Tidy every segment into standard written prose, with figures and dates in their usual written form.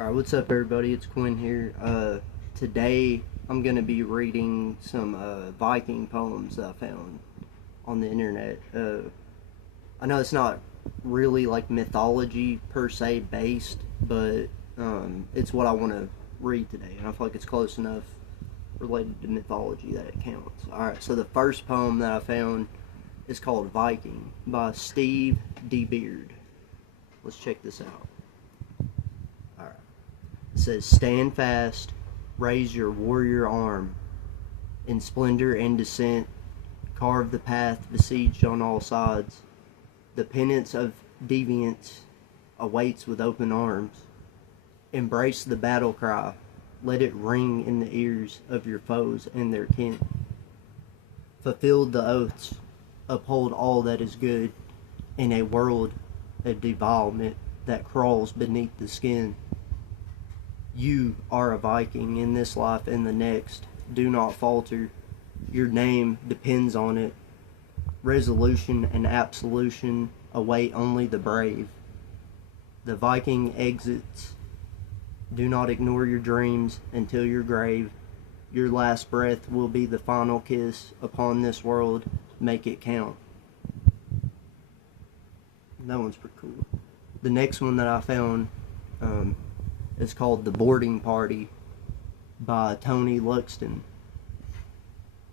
Alright, what's up everybody? It's Quinn here. Today I'm going to be reading some Viking poems that I found on the internet. I know it's not really like mythology per se based, but it's what I want to read today, and I feel like it's close enough related to mythology that it counts. Alright, so the first poem that I found is called Viking by Steve D. Beard. Let's check this out. Alright. It says, "Stand fast, raise your warrior arm. In splendor and descent, carve the path besieged on all sides. The penance of deviance awaits with open arms. Embrace the battle cry, let it ring in the ears of your foes and their kin. Fulfill the oaths, uphold all that is good, in a world of defilement that crawls beneath the skin. You are a Viking in this life and the next. Do not falter. Your name depends on it. Resolution and absolution await only the brave. The Viking exits. Do not ignore your dreams until your grave. Your last breath will be the final kiss upon this world. Make it count." That one's pretty cool. The next one that I found is called "The Boarding Party" by Tony Luxton.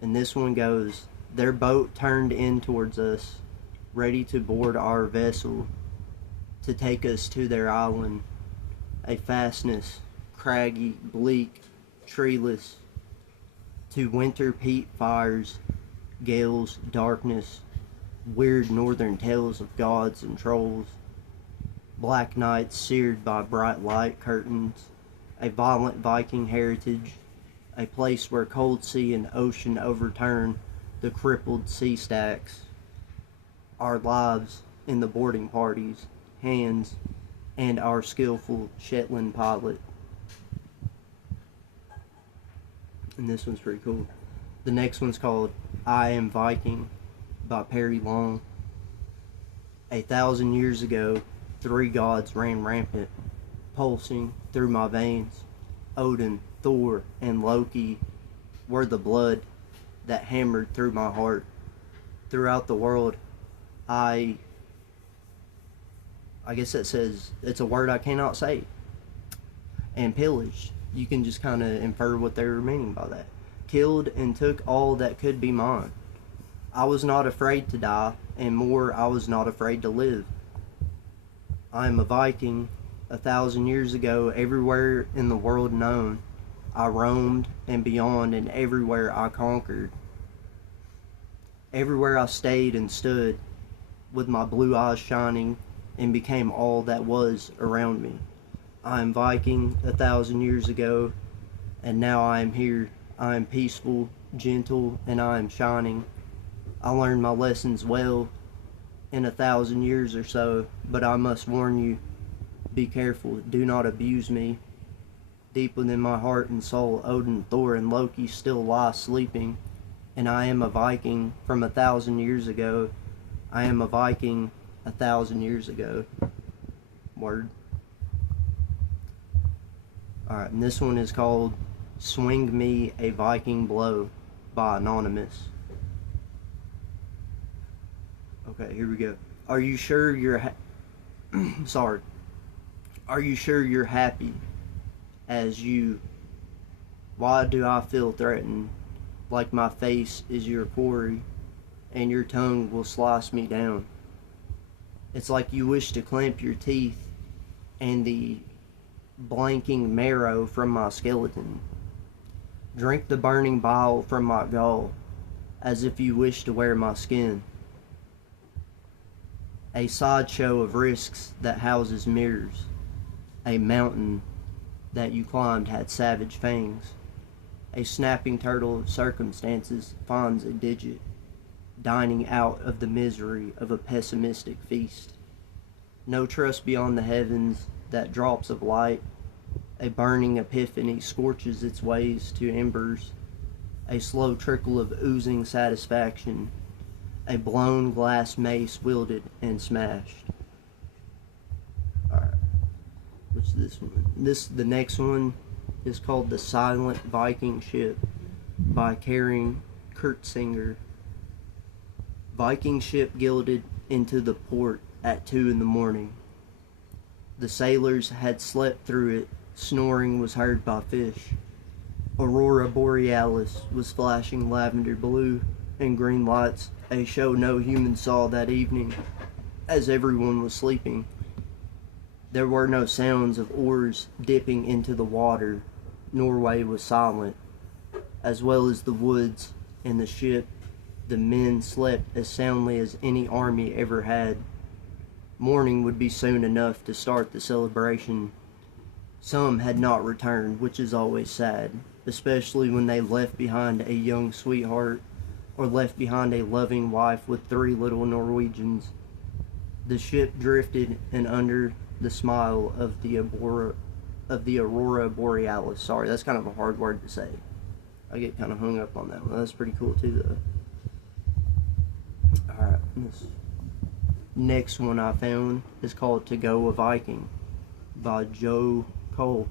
And this one goes, "Their boat turned in towards us, ready to board our vessel, to take us to their island, a fastness, craggy, bleak, treeless, to winter peat fires, gales, darkness, weird northern tales of gods and trolls, black nights seared by bright light curtains, a violent Viking heritage, a place where cold sea and ocean overturn the crippled sea stacks, our lives in the boarding parties, hands, and our skillful Shetland pilot." And this one's pretty cool. The next one's called "I Am Viking" by Perry Long. 1,000 years ago, 3 gods ran rampant, pulsing through my veins. Odin, Thor, and Loki were the blood that hammered through my heart. Throughout the world, I guess that says, it's a word I cannot say. And pillaged. You can just kind of infer what they were meaning by that. Killed and took all that could be mine. I was not afraid to die, and more, I was not afraid to live. I am a Viking. 1,000 years ago, everywhere in the world known, I roamed and beyond, and everywhere I conquered. Everywhere I stayed and stood, with my blue eyes shining, and became all that was around me. I am Viking 1,000 years ago, and now I am here. I am peaceful, gentle, and I am shining. I learned my lessons well in 1,000 years or so, but I must warn you, be careful, do not abuse me. Deep within my heart and soul, Odin, Thor, and Loki still lie sleeping, and I am a Viking from 1,000 years ago. I am a Viking 1,000 years ago. Word. Alright, and this one is called "Swing Me a Viking Blow" by Anonymous. Okay, here we go. Are you sure you're sorry. Are you sure you're happy as you? Why do I feel threatened, like my face is your quarry, and your tongue will slice me down? It's like you wish to clamp your teeth and the blanking marrow from my skeleton. Drink the burning bile from my gall, as if you wish to wear my skin. A sideshow of risks that houses mirrors. A mountain that you climbed had savage fangs. A snapping turtle of circumstances finds a digit, dining out of the misery of a pessimistic feast. No trust beyond the heavens that drops of light. A burning epiphany scorches its ways to embers. A slow trickle of oozing satisfaction. A blown glass mace wielded and smashed. Alright. Where's this one? The next one is called The Silent Viking Ship by Karen Kurtzinger. Viking ship gilded into the port at 2 in the morning. The sailors had slept through it. Snoring was heard by fish. Aurora Borealis was flashing lavender blue and green lights, a show no human saw that evening, as everyone was sleeping. There were no sounds of oars dipping into the water. Norway was silent, as well as the woods and the ship. The men slept as soundly as any army ever had. Morning would be soon enough to start the celebration. Some had not returned, which is always sad, especially when they left behind a young sweetheart or left behind a loving wife with 3 little Norwegians. The ship drifted, and under the smile of the Aurora Borealis. Sorry, that's kind of a hard word to say. I get kind of hung up on that one. That's pretty cool too, though. Alright, this next one I found is called To Go a Viking by Joe Cole.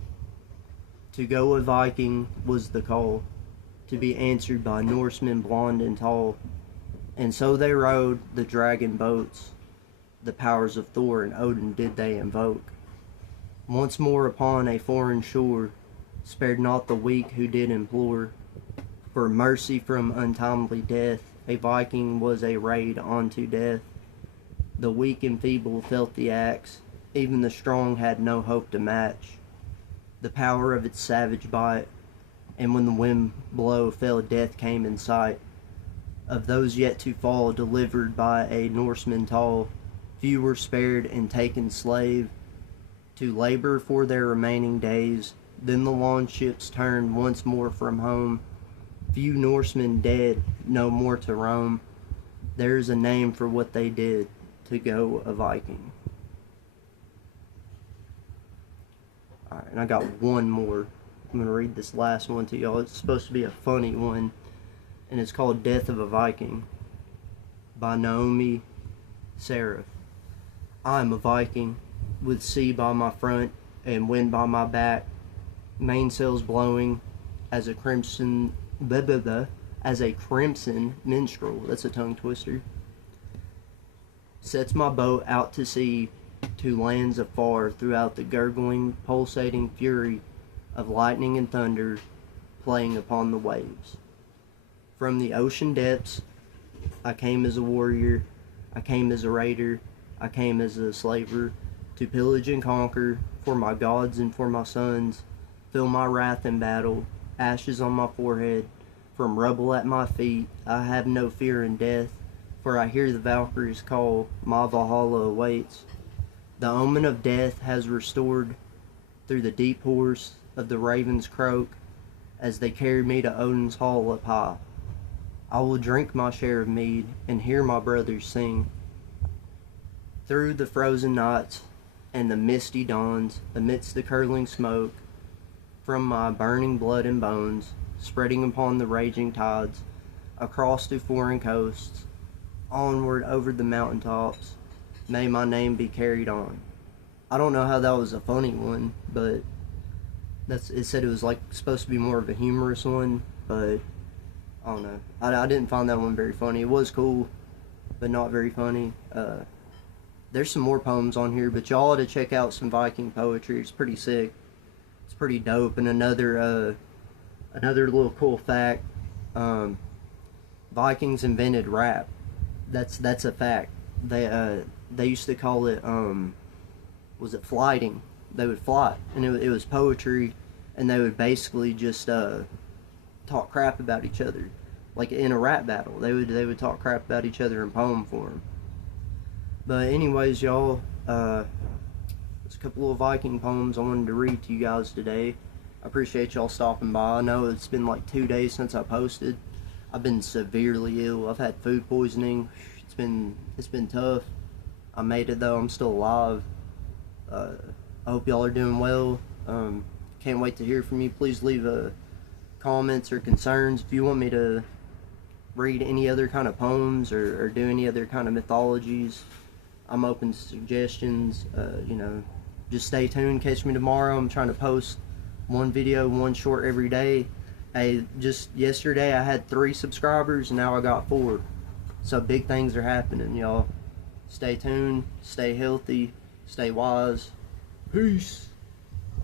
To go a Viking was the call, to be answered by Norsemen blond and tall. And so they rowed the dragon boats. The powers of Thor and Odin did they invoke. Once more upon a foreign shore, spared not the weak who did implore for mercy from untimely death. A Viking was a raid unto death. The weak and feeble felt the axe, even the strong had no hope to match the power of its savage bite, and when the wind blow fell, death came in sight. Of those yet to fall, delivered by a Norseman tall, few were spared and taken slave, to labor for their remaining days. Then the long ships turned once more from home. Few Norsemen dead, no more to roam. There's a name for what they did, to go a Viking. Alright, and I got one more. I'm going to read this last one to y'all. It's supposed to be a funny one, and it's called Death of a Viking by Naomi Seraph. I am a Viking, with sea by my front and wind by my back, mainsails blowing as a crimson minstrel, that's a tongue twister, sets my boat out to sea, to lands afar, throughout the gurgling, pulsating fury of lightning and thunder playing upon the waves. From the ocean depths I came as a warrior, I came as a raider, I came as a slaver, to pillage and conquer, for my gods and for my sons, feel my wrath in battle, ashes on my forehead, from rubble at my feet. I have no fear in death, for I hear the Valkyries call, my Valhalla awaits. The omen of death has restored through the deep horse of the raven's croak, as they carried me to Odin's hall up high. I will drink my share of mead, and hear my brothers sing. Through the frozen nights and the misty dawns, amidst the curling smoke, from my burning blood and bones, spreading upon the raging tides, across to foreign coasts, onward over the mountain tops, may my name be carried on. I don't know how that was a funny one, but it said it was like supposed to be more of a humorous one, but I don't know. I didn't find that one very funny. It was cool, but not very funny. There's some more poems on here, but y'all ought to check out some Viking poetry. It's pretty sick. It's pretty dope. And another little cool fact: Vikings invented rap. That's a fact. They used to call it was it flighting? They would flight, and it was poetry, and they would basically just talk crap about each other, like in a rap battle. They would talk crap about each other in poem form. But anyways, y'all, there's a couple of Viking poems I wanted to read to you guys today. I appreciate y'all stopping by. I know it's been like 2 days since I posted. I've been severely ill. I've had food poisoning. It's been tough. I made it though. I'm still alive. I hope y'all are doing well. Can't wait to hear from you. Please leave comments or concerns. If you want me to read any other kind of poems or do any other kind of mythologies, I'm open to suggestions. just stay tuned. Catch me tomorrow. I'm trying to post one video, one short every day. Hey, just yesterday I had 3 subscribers and now I got 4. So big things are happening, y'all. Stay tuned, stay healthy, stay wise. Peace.